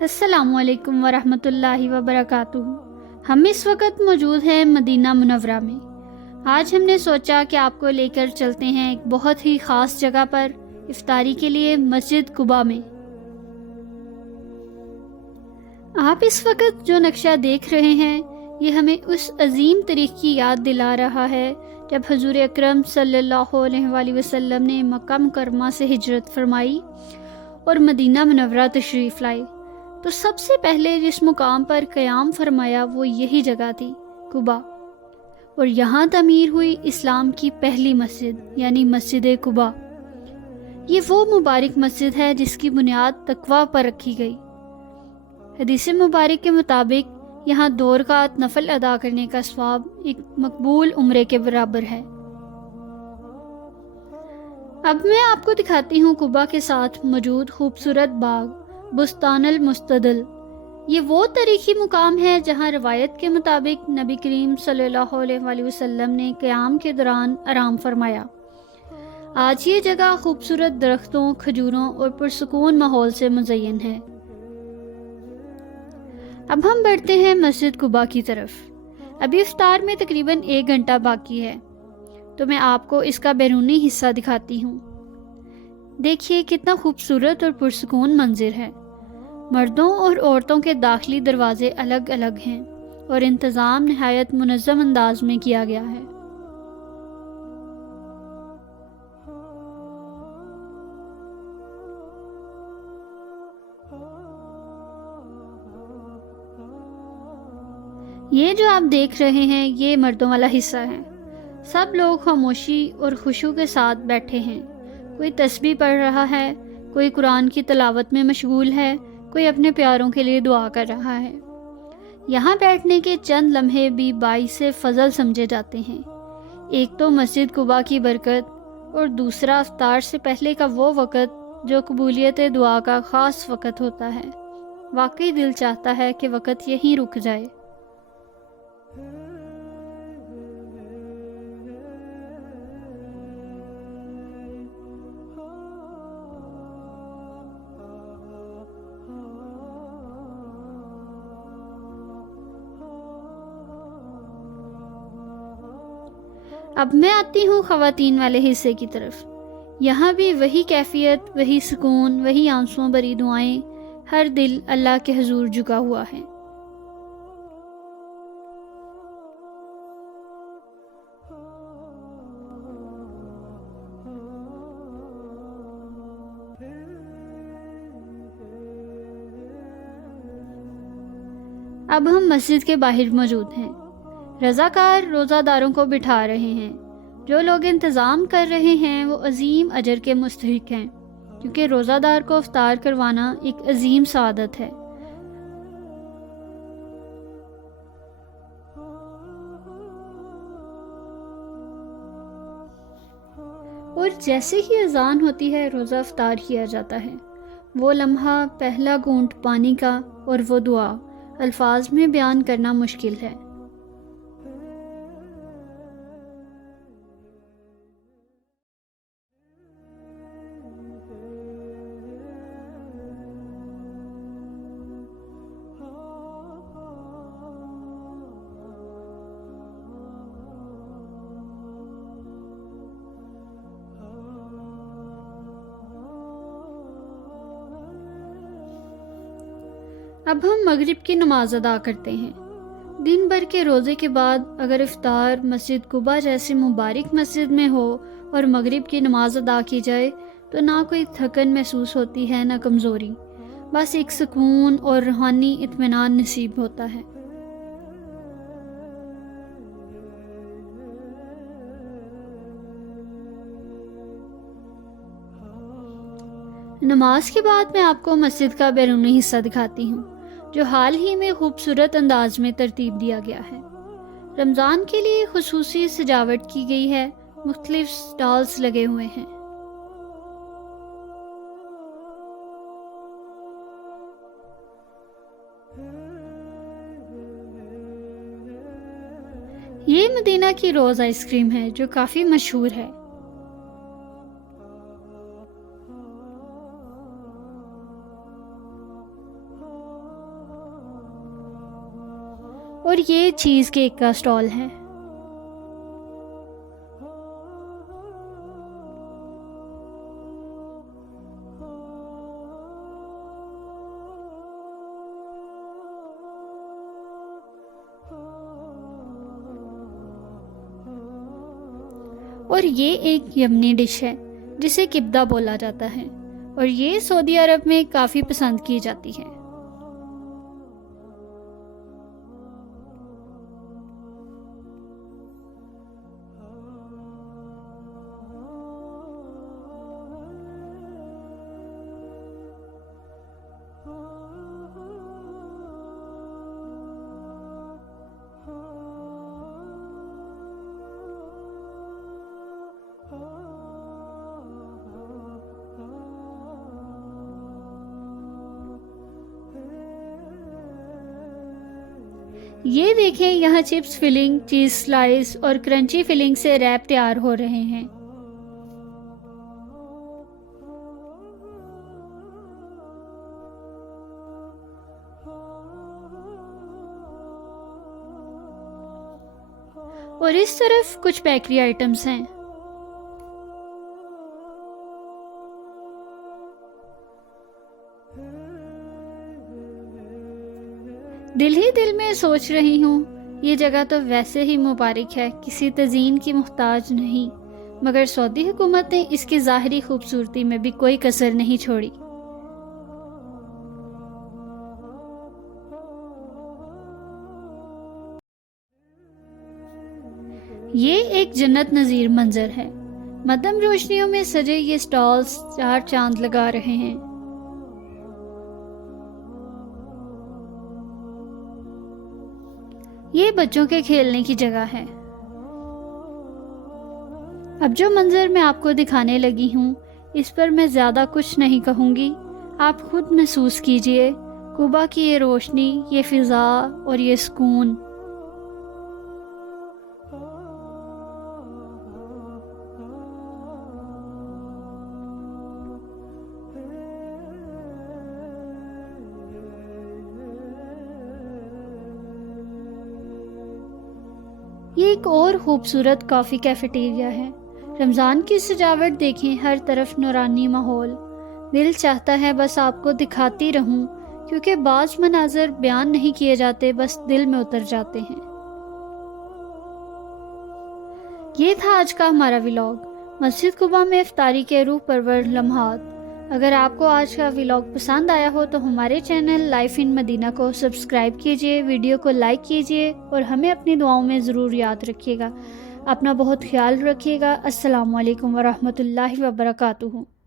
السلام علیکم ورحمۃ اللہ وبرکاتہ۔ ہم اس وقت موجود ہیں مدینہ منورہ میں۔ آج ہم نے سوچا کہ آپ کو لے کر چلتے ہیں ایک بہت ہی خاص جگہ پر افطاری کے لیے، مسجد قباء میں۔ آپ اس وقت جو نقشہ دیکھ رہے ہیں یہ ہمیں اس عظیم تاریخ کی یاد دلا رہا ہے جب حضور اکرم صلی اللہ علیہ وآلہ وسلم نے مکہ مکرمہ سے ہجرت فرمائی اور مدینہ منورہ تشریف لائے، تو سب سے پہلے جس مقام پر قیام فرمایا وہ یہی جگہ تھی، قباء، اور یہاں تعمیر ہوئی اسلام کی پہلی مسجد یعنی مسجد قباء۔ یہ وہ مبارک مسجد ہے جس کی بنیاد تقویٰ پر رکھی گئی۔ حدیث مبارک کے مطابق یہاں 2 رکعت نفل ادا کرنے کا ثواب ایک مقبول عمرے کے برابر ہے۔ اب میں آپ کو دکھاتی ہوں قباء کے ساتھ موجود خوبصورت باغ بستان المستدل۔ یہ وہ تاریخی مقام ہے جہاں روایت کے مطابق نبی کریم صلی اللہ علیہ وآلہ وسلم نے قیام کے دوران آرام فرمایا۔ آج یہ جگہ خوبصورت درختوں، کھجوروں اور پرسکون ماحول سے مزین ہے۔ اب ہم بڑھتے ہیں مسجد قباء کی طرف۔ ابھی افطار میں تقریباً 1 گھنٹہ باقی ہے، تو میں آپ کو اس کا بیرونی حصہ دکھاتی ہوں۔ دیکھیے کتنا خوبصورت اور پرسکون منظر ہے۔ مردوں اور عورتوں کے داخلی دروازے الگ الگ ہیں اور انتظام نہایت منظم انداز میں کیا گیا ہے۔ یہ جو آپ دیکھ رہے ہیں یہ مردوں والا حصہ ہے۔ سب لوگ خاموشی اور خشوع کے ساتھ بیٹھے ہیں۔ کوئی تسبیح پڑھ رہا ہے، کوئی قرآن کی تلاوت میں مشغول ہے، کوئی اپنے پیاروں کے لیے دعا کر رہا ہے۔ یہاں بیٹھنے کے چند لمحے بھی باعث فضل سمجھے جاتے ہیں۔ ایک تو مسجد قباء کی برکت اور دوسرا افطار سے پہلے کا وہ وقت جو قبولیت دعا کا خاص وقت ہوتا ہے۔ واقعی دل چاہتا ہے کہ وقت یہیں رک جائے۔ اب میں آتی ہوں خواتین والے حصے کی طرف۔ یہاں بھی وہی کیفیت، وہی سکون، وہی آنسوؤں بھری دعائیں، ہر دل اللہ کے حضور جھکا ہوا ہے۔ اب ہم مسجد کے باہر موجود ہیں۔ رضاکار روزہ داروں کو بٹھا رہے ہیں۔ جو لوگ انتظام کر رہے ہیں وہ عظیم اجر کے مستحق ہیں، کیونکہ روزہ دار کو افطار کروانا ایک عظیم سعادت ہے۔ اور جیسے ہی اذان ہوتی ہے روزہ افطار کیا جاتا ہے۔ وہ لمحہ، پہلا گھونٹ پانی کا اور وہ دعا، الفاظ میں بیان کرنا مشکل ہے۔ اب ہم مغرب کی نماز ادا کرتے ہیں۔ دن بھر کے روزے کے بعد اگر افطار مسجد قباء جیسی مبارک مسجد میں ہو اور مغرب کی نماز ادا کی جائے تو نہ کوئی تھکن محسوس ہوتی ہے نہ کمزوری، بس ایک سکون اور روحانی اطمینان نصیب ہوتا ہے۔ نماز کے بعد میں آپ کو مسجد کا بیرونی حصہ دکھاتی ہوں جو حال ہی میں خوبصورت انداز میں ترتیب دیا گیا ہے۔ رمضان کے لیے خصوصی سجاوٹ کی گئی ہے، مختلف سٹالز لگے ہوئے ہیں۔ یہ مدینہ کی روز آئس کریم ہے جو کافی مشہور ہے۔ اور یہ چیز کیک کا سٹال ہے۔ اور یہ ایک یمنی ڈش ہے جسے کبدہ بولا جاتا ہے، اور یہ سعودی عرب میں کافی پسند کی جاتی ہے۔ یہ دیکھیں، یہاں چپس فلنگ، چیز سلائس اور کرنچی فلنگ سے ریپ تیار ہو رہے ہیں۔ اور اس طرف کچھ بیکری آئٹمز ہیں۔ دل ہی دل میں سوچ رہی ہوں، یہ جگہ تو ویسے ہی مبارک ہے، کسی تزئین کی محتاج نہیں، مگر سعودی حکومت نے اس کی ظاہری خوبصورتی میں بھی کوئی کسر نہیں چھوڑی۔ یہ ایک جنت نظیر منظر ہے، مدھم روشنیوں میں سجے یہ سٹالز چار چاند لگا رہے ہیں۔ یہ بچوں کے کھیلنے کی جگہ ہے۔ اب جو منظر میں آپ کو دکھانے لگی ہوں، اس پر میں زیادہ کچھ نہیں کہوں گی، آپ خود محسوس کیجئے کوبا کی یہ روشنی، یہ فضا اور یہ سکون۔ یہ ایک اور خوبصورت کافی کیفیٹیریا ہے۔ رمضان کی سجاوٹ دیکھیں، ہر طرف نورانی ماحول، دل چاہتا ہے بس آپ کو دکھاتی رہوں، کیونکہ بعض مناظر بیان نہیں کیے جاتے، بس دل میں اتر جاتے ہیں۔ یہ تھا آج کا ہمارا ولاگ، مسجد قباء میں افطاری کے روح پرور لمحات۔ اگر آپ کو آج کا ولاگ پسند آیا ہو تو ہمارے چینل لائف ان مدینہ کو سبسکرائب کیجئے، ویڈیو کو لائک کیجئے اور ہمیں اپنی دعاؤں میں ضرور یاد رکھیے گا۔ اپنا بہت خیال رکھیے گا۔ السلام علیکم ورحمۃ اللہ وبرکاتہ۔